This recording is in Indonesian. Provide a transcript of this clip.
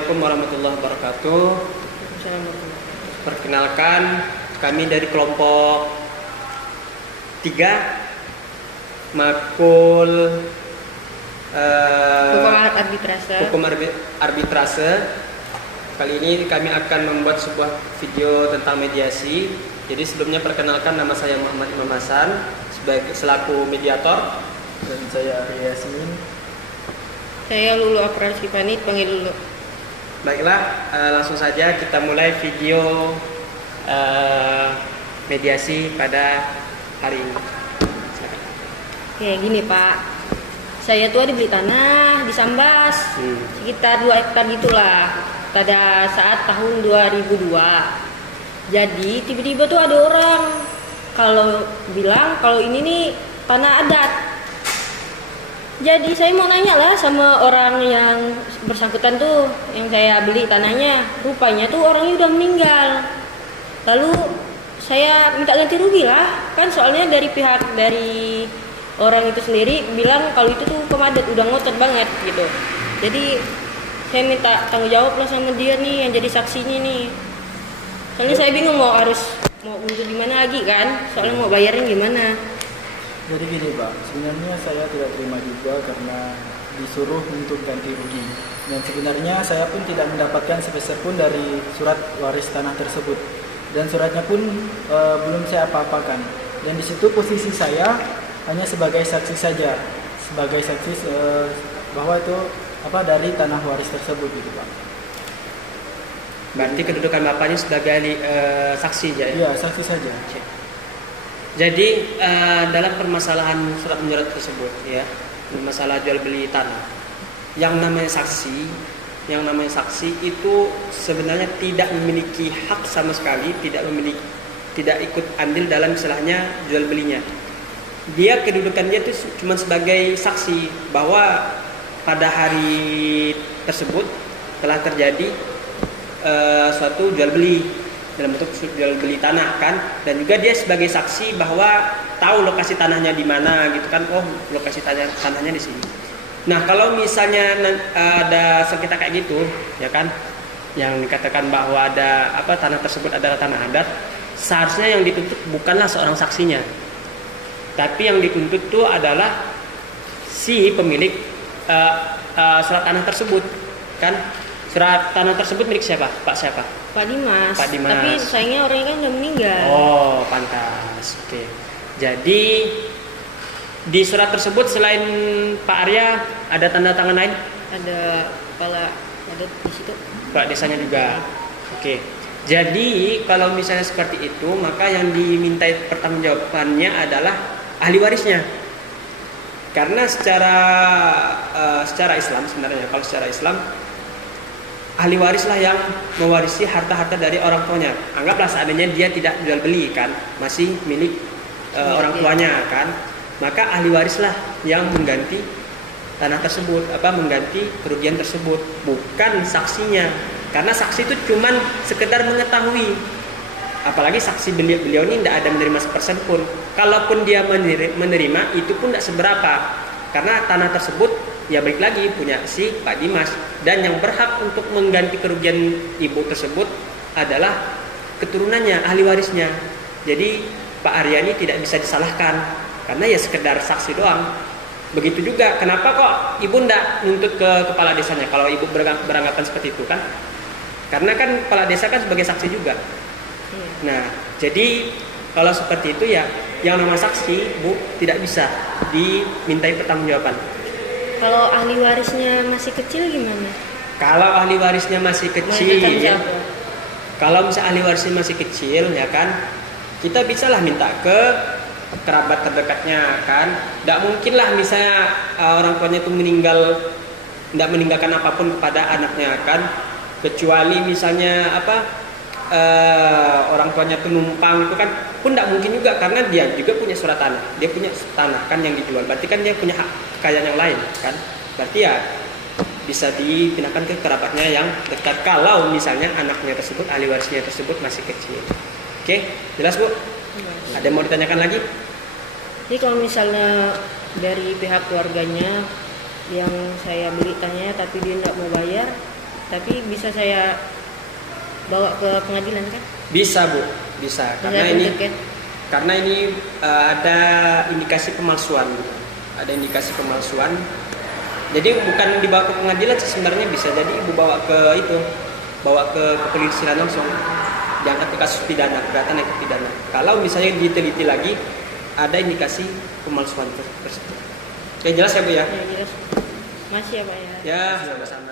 Assalamualaikum warahmatullahi wabarakatuh. Perkenalkan, kami dari kelompok 3 Makul Hukum Arbitrase. Kali ini kami akan membuat sebuah video tentang mediasi. Jadi sebelumnya perkenalkan, nama saya Muhammad Imam Hasan selaku mediator. Dan saya Arya Yasmin. Saya Lulu Afrar Sipani, panggil Lulu. Baiklah, langsung saja kita mulai video mediasi pada hari ini. Silakan. Kayak gini Pak, saya tuh ada beli tanah di Sambas, sekitar 2 hektar gitulah, pada saat tahun 2002. Jadi tiba-tiba tuh ada orang kalau bilang kalau ini nih tanah adat. Jadi saya mau nanya lah sama orang yang bersangkutan tuh, yang saya beli tanahnya, rupanya tuh orangnya udah meninggal. Lalu saya minta ganti rugi lah, kan soalnya dari orang itu sendiri bilang kalau itu tuh pemadat, udah ngotot banget gitu. Jadi saya minta tanggung jawab lah sama dia nih yang jadi saksinya nih. Soalnya saya bingung mau untuk gimana lagi kan, soalnya mau bayarin gimana. Jadi gini Pak, sebenarnya saya tidak terima juga karena disuruh untuk ganti rugi. Dan sebenarnya saya pun tidak mendapatkan sebesar pun dari surat waris tanah tersebut. Dan suratnya pun belum saya apa-apakan. Dan di situ posisi saya hanya sebagai saksi saja, sebagai saksi bahwa itu dari tanah waris tersebut gitu Pak. Berarti kedudukan Bapaknya sebagai saksi ya? Iya, saksi saja. Jadi dalam permasalahan surat menyurat tersebut ya, masalah jual beli tanah, yang namanya saksi itu sebenarnya tidak memiliki hak sama sekali, tidak ikut andil dalam istilahnya jual belinya. Dia kedudukannya itu cuma sebagai saksi bahwa pada hari tersebut telah terjadi suatu jual beli dalam bentuk jual beli tanah kan, dan juga dia sebagai saksi bahwa tahu lokasi tanahnya di mana gitu kan, oh lokasi tanahnya di sini. Nah kalau misalnya ada sengketa kayak gitu ya kan, yang dikatakan bahwa ada tanah tersebut adalah tanah adat, seharusnya yang dituntut bukanlah seorang saksinya, tapi yang dituntut itu adalah si pemilik surat tanah tersebut kan. Surat tanah tersebut milik siapa? Pak siapa? Pak Dimas. Pak Dimas. Tapi sayangnya orangnya kan udah meninggal. Oh, pantas. Oke. Jadi di surat tersebut selain Pak Arya ada tanda tangan lain? Ada kepala adat di situ. Pak desanya juga. Oke. Jadi kalau misalnya seperti itu, maka yang dimintai pertanggungjawabannya adalah ahli warisnya. Karena secara Islam sebenarnya, kalau secara Islam ahli warislah yang mewarisi harta-harta dari orang tuanya. Anggaplah seandainya dia tidak jual beli kan, masih milik orang tuanya kan, maka ahli warislah yang mengganti tanah tersebut, mengganti kerugian tersebut, bukan saksinya. Karena saksi itu cuman sekedar mengetahui. Apalagi saksi beliau ini tidak ada menerima 1% pun. Kalaupun dia menerima itu pun tidak seberapa. Karena tanah tersebut ya balik lagi punya si Pak Dimas, dan yang berhak untuk mengganti kerugian ibu tersebut adalah keturunannya, ahli warisnya. Jadi Pak Aryani tidak bisa disalahkan karena ya sekedar saksi doang. Begitu juga kenapa kok ibu ndak nuntut ke kepala desanya kalau ibu beranggapan seperti itu kan? Karena kan kepala desa kan sebagai saksi juga. Nah, jadi kalau seperti itu ya yang namanya saksi Bu tidak bisa dimintai pertanggungjawaban. Kalau ahli warisnya masih kecil gimana? Kalau ahli warisnya masih kecil, kalau misalnya ahli warisnya masih kecil ya kan, kita bisalah minta ke kerabat terdekatnya kan. Tidak mungkin lah misalnya orang tuanya itu tidak meninggalkan apapun kepada anaknya kan, kecuali misalnya orang tuanya itu numpang itu kan pun tidak mungkin juga, karena dia juga punya surat tanah, dia punya tanah kan yang dijual, berarti kan dia punya hak kekayaan yang lain kan, berarti ya bisa dipindahkan ke kerabatnya yang dekat kalau misalnya anaknya tersebut, ahli warisnya tersebut masih kecil. Oke, jelas Bu? Ada yang mau ditanyakan lagi? Jadi kalau misalnya dari pihak keluarganya yang saya beli tanahnya tapi dia tidak mau bayar, Tapi bisa saya bawa ke pengadilan kan? Bisa Bu, bisa. Karena Saya ini tiket. ada indikasi pemalsuan, ada indikasi pemalsuan. Jadi bukan dibawa ke pengadilan sih, sebenarnya bisa jadi ibu bawa ke kepolisian langsung, diangkat ke kasus pidana, berarti naik ke pidana. Kalau misalnya diteliti lagi ada indikasi pemalsuan tersebut. Oke, jelas ya Bu ya? Ya jelas. Masih ya Pak ya. Ya, sama-sama.